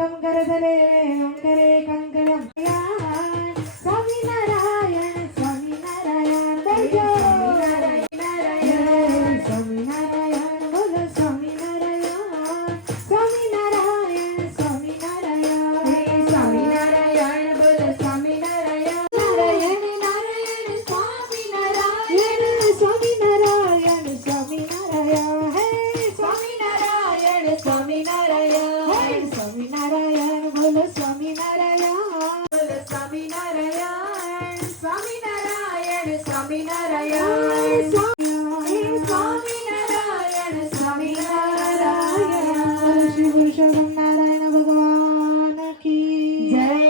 कम करतले ओंकारे कंकरम स्वामी नारायण बोलो स्वामी नारायण बोलो स्वामी नारायण स्वामी नारायण स्वामी नारायण बोलो स्वामी नारायण नारायण नारायण स्वामी नारायण स्वामी नारायण स्वामी नारायण हे स्वामी नारायण स्वामी नारायण हे स्वामी नारायण बोलो स्वामी नारायण बोलो स्वामी नारायण स्वामी नारायण स्वामी नारायण स्वामी नारायण स्वामी नारायण श्री पुरुषोत्तम नारायण भगवान की जय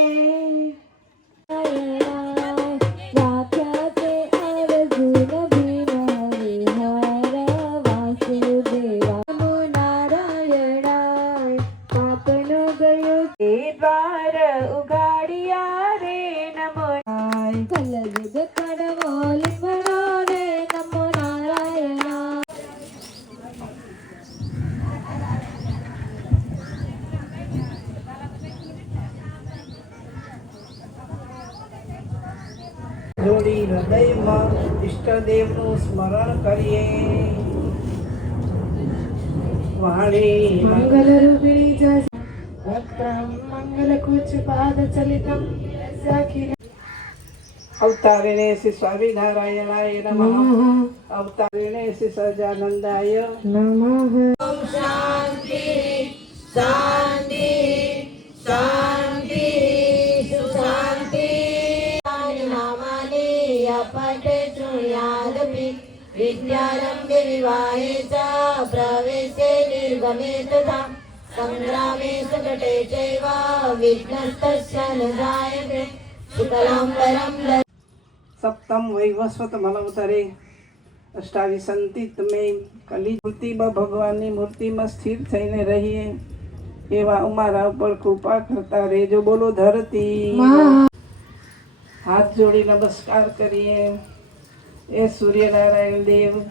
वाक्याचे अर्जुन भीम विहार वासुदेवा नमो नारायणाय पापन गयो ते द्वार उघाडिया रे नमो कलयुग कडवोली म्हणो रे नमो नारायण જોડી હૃદયમાં ઈષ્ટદેવનું સ્મરણ કરીએ વાણી મંગલ રૂપિણી જય વક્त्रं મંગલ કુચ પાદ ચલિતં સખી અવતારિણે શ્રી સ્વામિનારાયણાય નમઃ અવતારિણે શ્રી સહજાનંદાય નમઃ શાંતિ શાંતિ શાંતિ સુશાંતિ નામાની અપઠ યાદપી વિદ્યારંભે વિવાહે ચ પ્રવેશે નિર્ગમે તથા સંગ્રામે સુકટે ચૈવ વિઘ્નસ્તસ્ય ન જાયતે શુક્લાંબરમ સપ્તમ વૈવસ્વત મનવતરે અષ્ટાવિસંતિ તમે કલી મૂર્તિમાં ભગવાનની મૂર્તિમાં સ્થિર થઈને રહીએ એવા અમારા ઉપર કૃપા કરતા રેજો બોલો ધરતી હાથ જોડી નમસ્કાર કરીએ એ સૂર્યનારાયણ દેવ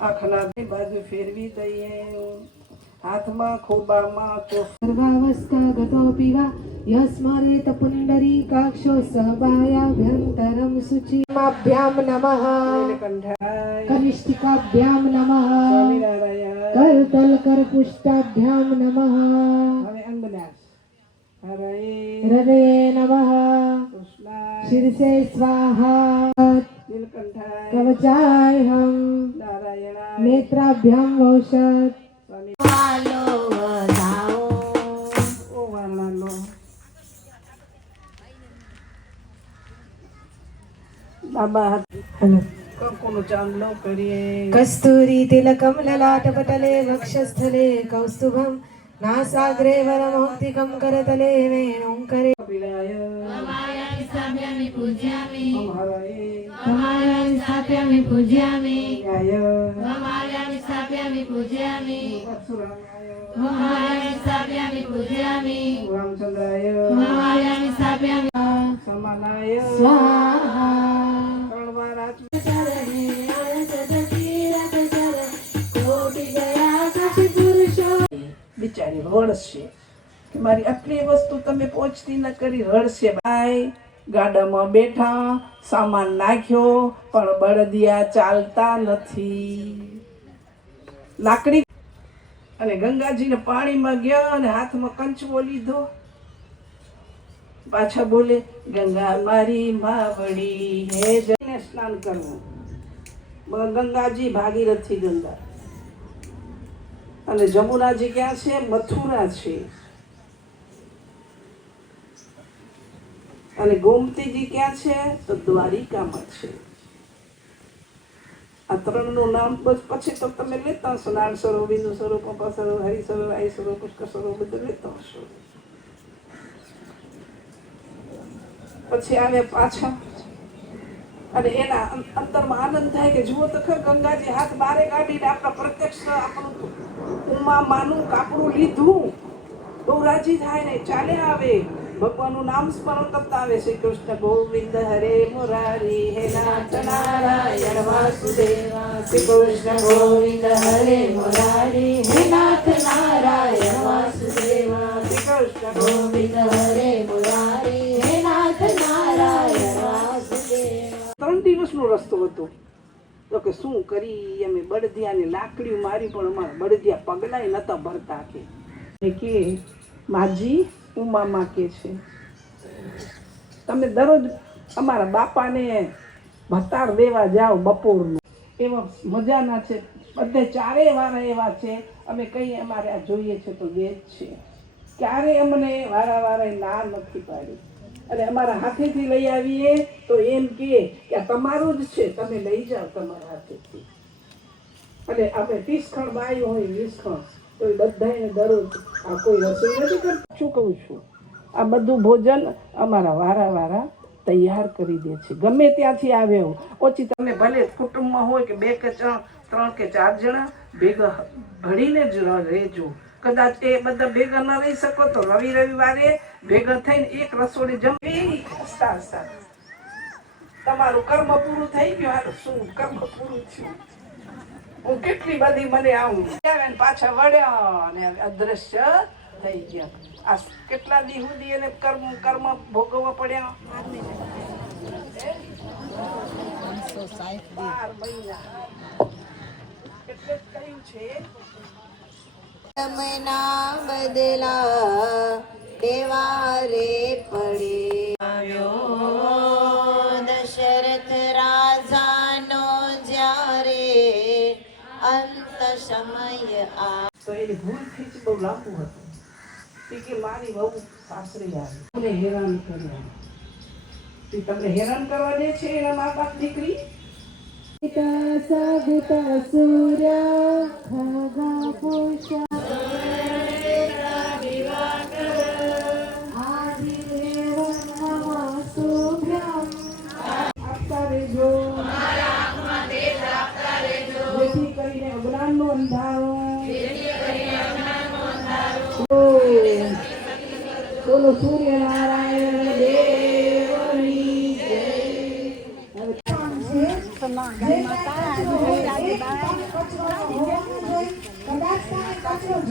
આંખના બે બાજુ ફેરવી દઈએ હાથમાં ખોબામાં સર્વાવસ્થા ગતોપી વા યસ્મરેત પુંડરીકાક્ષો સહબાયાભ્યંતરમ શુચિમાભ્યામ નમઃ કંઠાય કનિષ્ઠિકાભ્યામ નમઃ સ્વામિનારાયણ કરતલ કરપુષ્ટાભ્યામ નમઃ હવે અંબનાશ હરે હૃદયે નમઃ કૃષ્ણાય શિરસે સ્વાહા નીલકંઠાય કવચાયહમ નારાયણાય નેત્રાભ્યામ વૌષધ સ્વામી હાલો વધાવો ઓ વારણાનો બાબા કંકુનો ચાંદલો કરીએ કસ્તુરી તિલકમ લલાટપટલે વક્ષસ્થલે કૌસ્તુભમ નાસાગ્રે વરમૌક્તિકમ કરતલે વેણું કરે કપિલાય અમાયામિ સ્થાપ્યામિ પૂજ્યામિ હરયે અમાયામિ સ્થાપ્યામિ પૂજ્યામિ ન્યાય અમાયામિ સ્થાપ્યામિ પૂજ્યામિ પરશુરામાય અમાયામિ સ્થાપ્યામિ પૂજ્યામિ રામચંદ્રાય અમાયામિ સ્થાપ્યામિ સમાનાય સ્વાહા ત્રણ વાર હાથ બિચારી રડશે કે મારી આટલી વસ્તુ તમે પહોંચતી ન કરી રડશે ભાઈ ગાડામાં બેઠા સામાન નાખ્યો પણ બળદિયા ચાલતા નથી લાકડી અને ગંગાજીને પાણીમાં ગયા અને હાથમાં કંચવો લીધો પાછા બોલે ગંગા મારી માવડી હે જઈને સ્નાન કરવું ગંગાજી ભાગીરથી ગંગા અને જમુનાજી ક્યાં છે મથુરા છે અને ગોમતીજી ક્યાં છે તો દ્વારિકામાં છે આ ત્રણનું નામ બસ પછી તો તમે લેતા હશો નારાયણ સરોવર બિંદુ સરોવર પંપા સરોવર હરિ સરોવર આઈ સરોવર પુષ્કર સરોવર બધું લેતા હશો પછી આવે પાછા અને એના અંતરમાં આનંદ થાય કે જુઓ તો ખર ગંગાજી હાથ બારે કાઢીને આપણા પ્રત્યક્ષ આપણું ઉમા માનું કાપડું લીધું બહુ રાજી થાય ને ચાલે આવે ભગવાનનું નામ સ્મરણ કરતા આવે શ્રી કૃષ્ણ ગોવિંદ હરે મુરારી હે નાથ નારાયણ વાસુદેવા શ્રી કૃષ્ણ ગોવિંદ હરે મુરારી હે નાથ નારાયણ વાસુદેવા શ્રી કૃષ્ણ વિઘ્નહરે મુરારી હે નાથ નારાયણ વાસુદેવ. 3 દિવસનો રસ્તો હતો. તો કે શું કરી, અમે બળદિયાની લાકડીઓ મારી પણ અમારા બળદિયા પગલાય નતા ભરતા. કે માજી ઉમામાં કે છે તમે દરરોજ અમારા બાપાને ભતાર દેવા જાઓ બપોરનું, એવા મજાના છે બધે. 4 વારા એવા છે, અમે કહીએ અમારે આ જોઈએ છે તો દે જ છે. ક્યારે અમને વારા ના નથી પાડી. અને અમારા હાથેથી લઈ આવીએ તો એમ કે આ તમારું જ છે, તમે લઈ જાઓ તમારા હાથેથી. અને આપણે 30 ખણ બાયું હોય 20 ખણ, તો એ બધાને દરરોજ આ કોઈ રસોઈ નથી કરતું. શું કહું છું, આ બધું ભોજન અમારા વારા તૈયાર કરી દે છે, ગમે ત્યાંથી આવે એવું. ઓછી તમે ભલે કુટુંબમાં હોય કે 2 કે 3 કે 4 જણા ભેગા ભળીને જ રહેજો. કદાચ એ બધા ભેગા ન રહી શકો તો રવિવારે ભેગા થઈને એક રસોડે જમી. તમારું કર્મ પૂરું થઈ ગયું. હારું, શું કર્મ પૂરું થયું? હું કેટલી બધી મને આવું પાછા વળ્યા અને અદ્રશ્ય થઈ ગયા. આ કેટલા દી સુધી એને કર્મ ભોગવવા પડ્યા? 12 મહિના. એટલે કહ્યું છે મહિના બદલા દેવારે પડે. દશરથ રાજાનો જ્યારે અંત સમય આ. તો એની ભૂલથી જ બહુ લાંબુ હતું. કે મારી બહુ સાસરી આવી મને હેરાન કર્યા. તમને હેરાન કરવા દે છે એના મા બાપ દીકરી? સગુતા સૂર્ય ખગા પુષા આપતા રહેજો, જેથી કરીને અજ્ઞાનનો અંધારો. બોલો સૂર્યનારાયણ દેવની જય. કચરો